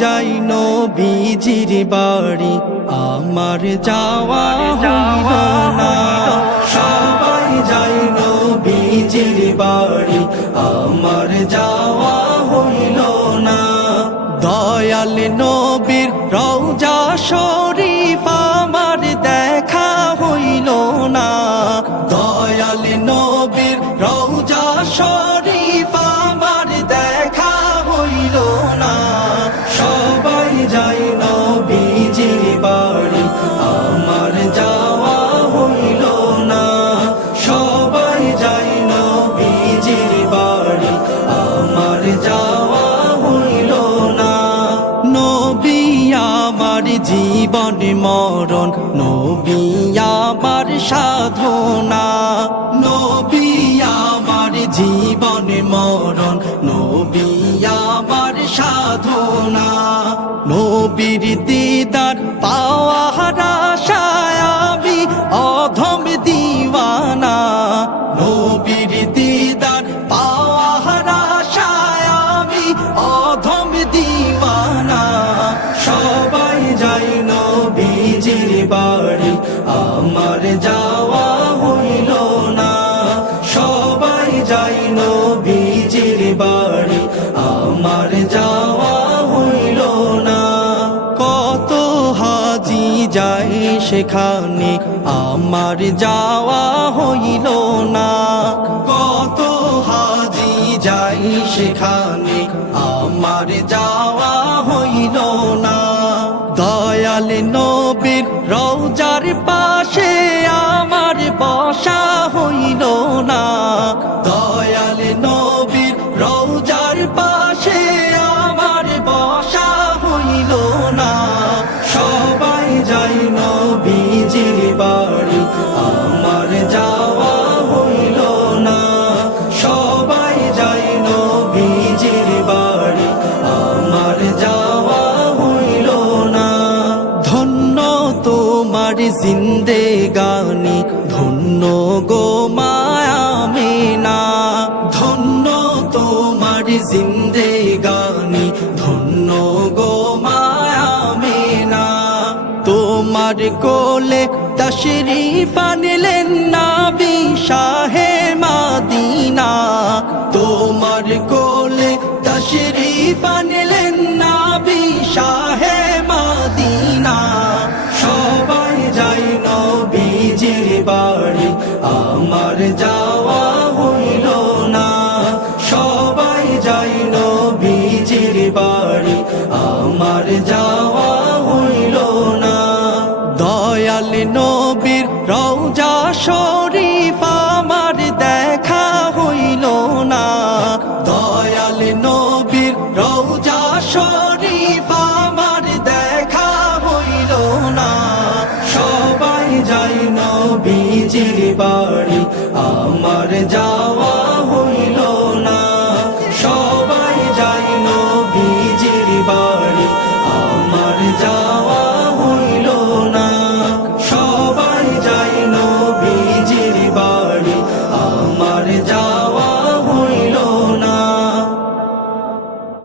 যাই নবীজির বাড়ি, আমার যাওয়া হইল না। সবাই যাই নবীজির বাড়ি, আমার যাওয়া হইল না। দয়াল নবীর রওজা শরীফ আমার দেখা হইল না। দয়াল নবীর রওজা শরীফ আমার দেখা হইল না। সবাই যাই নবীজির বাড়ি, আমার যাওয়া হইল না। সবাই যাই নবীজির বাড়ি, আমার যাওয়া হইল না। নবী আমার জীবন মরণ, নবী আমার সাধনা। নবী আমার জীবন মরণ, নবী আমার সাধনা। নবীর দিদার পাওয়ার আশায় আমি অধম দিওয়ানা। নবীর দিদার পাওয়ার আশায় আমি অধম দিওয়ানা। সবাই যাই নবীজির বাড়ি, আমার যাওয়া হইল না। সবাই যাই নবীজির বাড়ি, আমার যাওয়া হইল না। কত হাজি যাই সেখানে, আমার যাওয়া হইল না। কত হাজি যাই সেখানে, আমার যাওয়া হইল না। দয়াল নবীর রওজার পাশে আমার বসা হইল না। দয়াল নবীর রওজার পাশে আমার বসা হইল না। সবাই যাই নবীজির বাড়ি, আমার যাওয়া হইল না। সবাই যাই নবীজির বাড়ি, আমার যাওয়া হইল না। ধন্য তোমার জিন্দেগানি, ধন্য গো মায়ামেনা। ধন্য তোমার জিন্দেগানি, ধন্য গো মায়ামেনা। তোমার কোলে তশরিফ আনলেন নবী শাহে মদিনা। তোমার কোলে তশরিফ আনলেন নবী শাহে মদিনা। সবাই যাই নবীজির বাড়ি, আমার যাওয়া হইল না। সবাই যাই নবীজির বাড়ি, আমার যাওয়া হইল না। দয়াল নবীর রওজা শরীফ আমার দেখা হইল না। দয়াল নবীর রওজা শরীফ আমার দেখা হইল না। সবাই যাই নবীজির বাড়ি, আমার যাওয়া